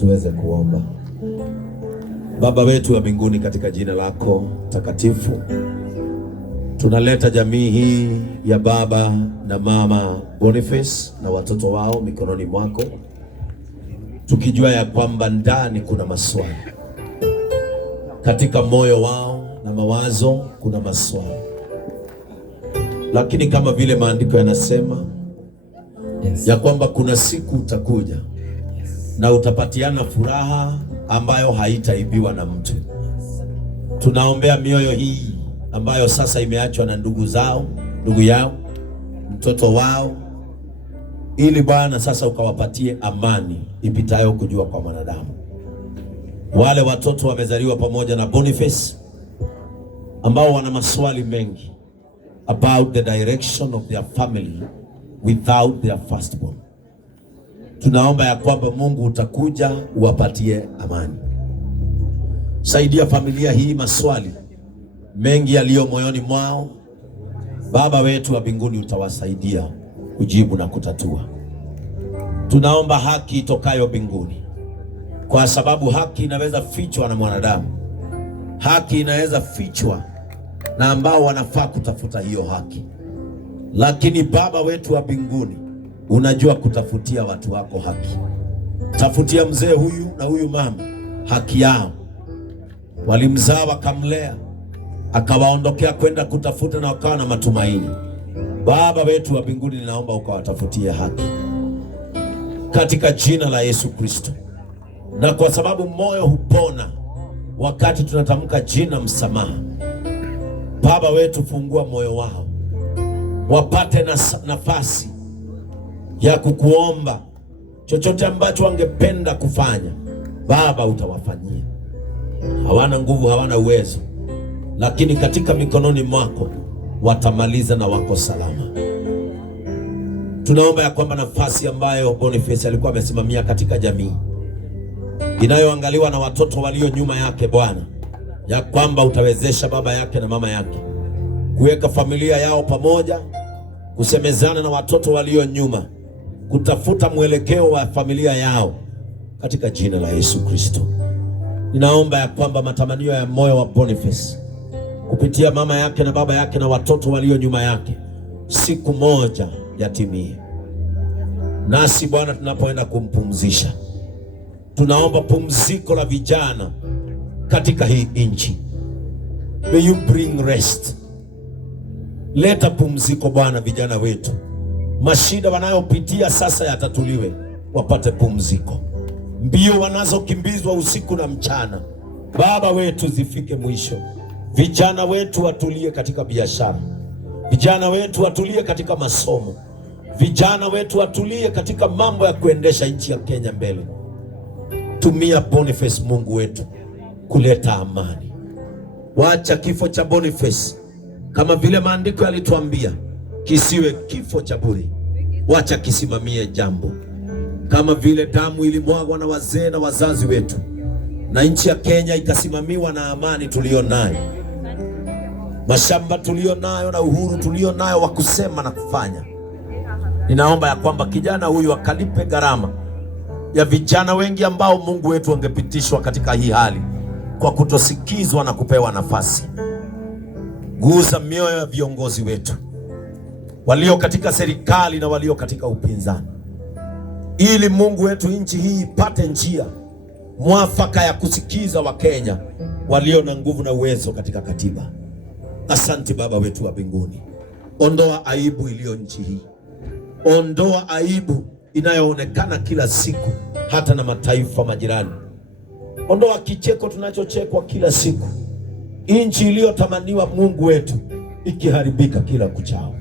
Tuweze kuomba. Baba wetu wa mbinguni, katika jina lako takatifu, tunaleta jamii hii ya baba na mama Boniface na watoto wao mikononi mwako, tukijua ya kwamba ndani kuna maswali, katika moyo wao na mawazo kuna maswali, lakini kama vile maandiko yanasema ya kwamba kuna siku utakuja na utapatiana furaha ambayo haitaibiwa na mtu. Tunaombea mioyo hii ambayo sasa imeachwa na ndugu yao, mtoto wao, ili Bwana sasa ukawapatie amani ipitayo kujua kwa mwanadamu. Wale watoto wamezaliwa pamoja na Boniface ambao wana maswali mengi about the direction of their family without their firstborn. Tunaomba ya kwamba Mungu utakuja uwapatie amani. Saidia familia hii, maswali mengi yaliyo moyoni mwao, Baba wetu wa mbinguni utawasaidia kujibu na kutatua. Tunaomba haki itokayo mbinguni, kwa sababu haki inaweza fichwa na mwanadamu. Haki inaweza fichwa na ambao wanafaa kutafuta hiyo haki, lakini Baba wetu wa mbinguni unajua kutafutia watu wako haki. Tafutia mzee huyu na huyu mama haki yao. Walimzaa wakamlea, akawaondokea kwenda kutafuta na wakawa na matumaini. Baba wetu wa mbinguni, ninaomba ukawatafutie haki katika jina la Yesu Kristo. Na kwa sababu moyo hupona wakati tunatamka jina msamaha, Baba wetu, fungua moyo wao wapate nafasi ya kukuomba chochote ambacho wangependa kufanya. Baba utawafanyia. Hawana nguvu, hawana uwezo, lakini katika mikononi mwako watamaliza na wako salama. Tunaomba ya kwamba nafasi ambayo Boniface alikuwa amesimamia katika jamii inayoangaliwa na watoto walio nyuma yake, Bwana, ya kwamba utawezesha baba yake na mama yake kuweka familia yao pamoja, kusemezana na watoto walio nyuma, kutafuta mwelekeo wa familia yao katika jina la Yesu Kristo. Ninaomba ya kwamba matamanio ya moyo wa Boniface kupitia mama yake na baba yake na watoto walio nyuma yake siku moja yatimie. Nasi Bwana, tunapoenda kumpumzisha, tunaomba pumziko la vijana katika hii nchi. May you bring rest. Leta pumziko Bwana, vijana wetu, mashida wanayopitia sasa yatatuliwe, wapate pumziko. Mbio wanazokimbizwa usiku na mchana, Baba wetu, zifike mwisho. Vijana wetu watulie katika biashara, vijana wetu watulie katika masomo, vijana wetu watulie katika mambo ya kuendesha nchi ya Kenya mbele. Tumia Boniface, Mungu wetu, kuleta amani. Wacha kifo cha Boniface, kama vile maandiko yalituambia, kisiwe kifo cha bure. Wacha kisimamie jambo, kama vile damu ilimwagwa na wazee na wazazi wetu, na nchi ya Kenya ikasimamiwa na amani tulio nayo, mashamba tulio nayo na uhuru tulio nayo wa kusema na kufanya. Ninaomba ya kwamba kijana huyu akalipe gharama ya vijana wengi ambao Mungu wetu wangepitishwa katika hii hali kwa kutosikizwa na kupewa nafasi. Guza mioyo ya viongozi wetu walio katika serikali na walio katika upinzani, ili Mungu wetu nchi hii ipate njia mwafaka ya kusikiza Wakenya walio na nguvu na uwezo katika katiba. Asante Baba wetu wa mbinguni. Ondoa aibu iliyo nchi hii, ondoa aibu inayoonekana kila siku hata na mataifa majirani. Ondoa kicheko tunachochekwa kila siku, nchi iliyotamaniwa Mungu wetu ikiharibika kila kuchao.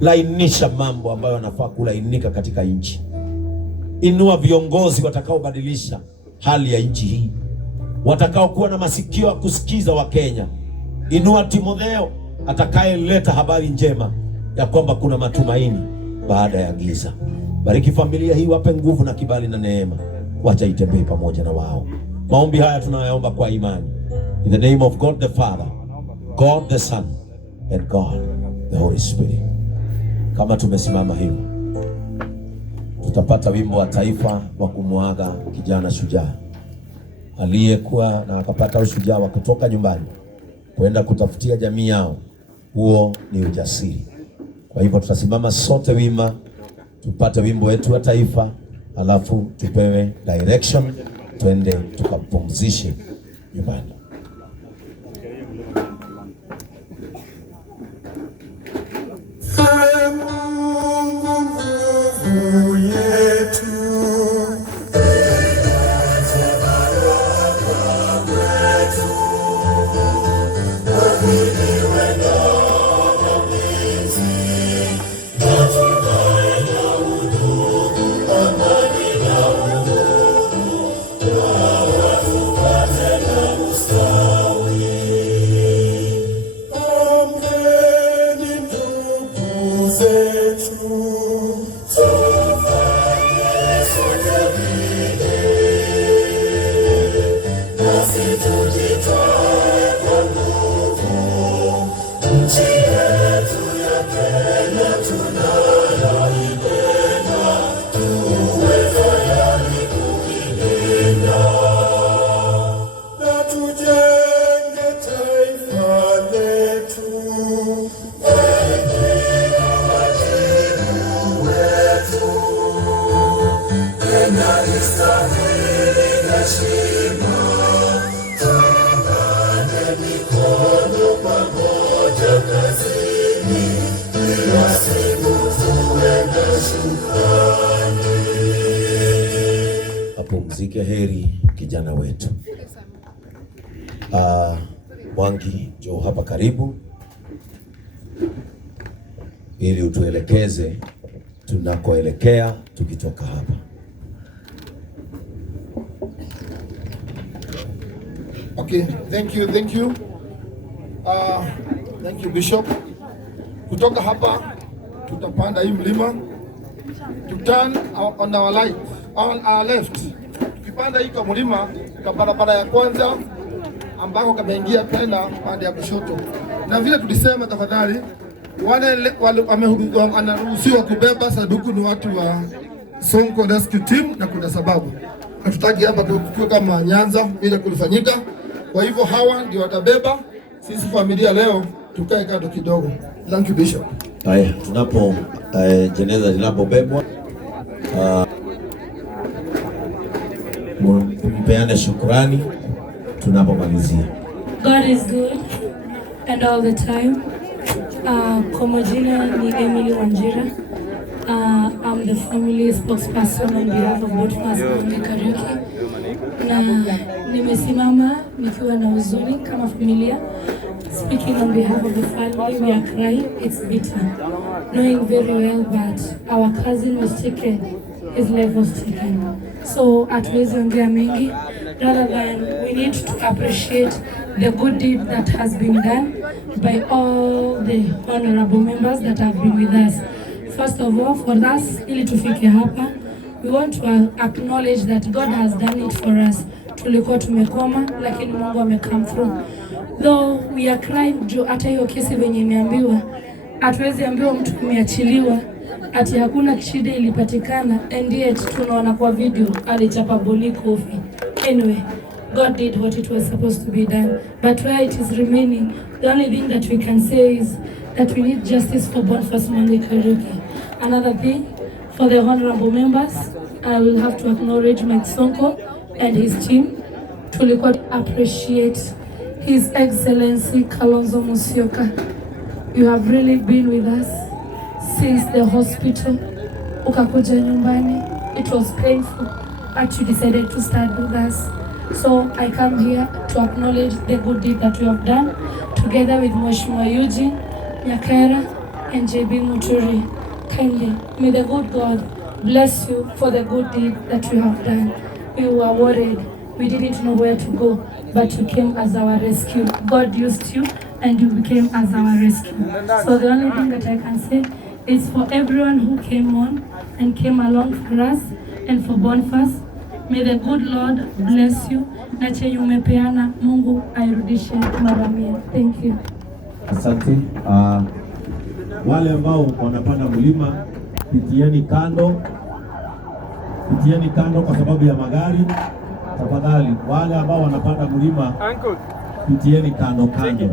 Lainisha mambo ambayo yanafaa kulainika katika nchi. Inua viongozi watakaobadilisha hali ya nchi hii, watakaokuwa na masikio ya kusikiza Wakenya. Inua Timotheo atakayeleta habari njema ya kwamba kuna matumaini baada ya giza. Bariki familia hii, wape nguvu na kibali na neema, wacha itembee pamoja na wao. Maombi haya tunayaomba kwa imani, in the name of God the Father, God the Son and God the Holy Spirit. Kama tumesimama hivi, tutapata wimbo wa taifa wa kumwaga kijana shujaa aliyekuwa na akapata ushujaa wa kutoka nyumbani kwenda kutafutia jamii yao. Huo ni ujasiri. Kwa hivyo tutasimama sote wima, tupate wimbo wetu wa taifa, alafu tupewe direction, twende tukapumzishe nyumbani. Apumzike heri kijana wetu. Mwangi, njoo hapa karibu ili utuelekeze tunakoelekea tukitoka hapa. Okay, thank you. Thank you Bishop. Kutoka hapa tutapanda hii mlima, to turn on our right, on our left. Tukipanda hii kwa mlima, kwa barabara ya kwanza ambako kameingia tena pande ya kushoto. Na vile tulisema, tafadhali wale wanaruhusiwa kubeba sanduku ni watu wa Sonko Rescue Team, na kuna sababu hatutaki hapa kukiwa kama Nyanza bila kulifanyika. Kwa hivyo hawa ndio watabeba, sisi familia leo tukae kando kidogo. Thank you Bishop. Haya, tunapo jeneza linapobebwa mpeane shukrani tunapomalizia. God is good and all the time. Kwa majina ni Emily Wanjira. I'm the family spokesperson on behalf of Bonfas Mwangi Kariuki. Na nimesimama nikiwa na huzuni kama familia. Speaking on behalf of the family, we are crying. It's bitter, knowing very well that our cousin was taken, his life was taken. So hatuwezi ongea mengi, rather than we need to appreciate the good deed that has been done by all the honorable members that have been with us. First of all, for us, ili tufike hapa, we want to acknowledge that God has done it for us. Tulikuwa tumekoma, lakini Mungu amecome through. Though we are crying juu hata hiyo kesi venye imeambiwa, hatuwezi ambiwa mtu kumeachiliwa ati hakuna shida ilipatikana, and yet tunaona kwa video alichapa boli kofi. Anyway, God did what it was supposed to be done, but where it is remaining, the only thing that we can say is that we need justice for Bonfas Mwangi Kariuki. Another thing, for the honorable members, I will have to acknowledge Mike Sonko and his team. Tulikuwa appreciate His Excellency Kalonzo Musyoka. You have really been with us since the hospital. Ukakuja nyumbani. It was painful, but you decided to start with us. So I come here to acknowledge the good deed that you have done together with Mheshimiwa Eugene Nyakera and JB Muturi. Kindly, may the good God bless you for the good deed that you have done. We were worried. We didn't know where to go, but you came as our rescue. God used you and you became as our rescue. So the only thing that I can say is for everyone who came on and came along for us and for Bonfas, may the good Lord bless you. Na chenye umepeana Mungu airudishe mara mia. Thank you. Asante. Wale ambao wanapanda mlima, pitieni kando pitieni kando kwa sababu ya magari. Tafadhali wale ambao wanapanda mlima, pitieni kando kando.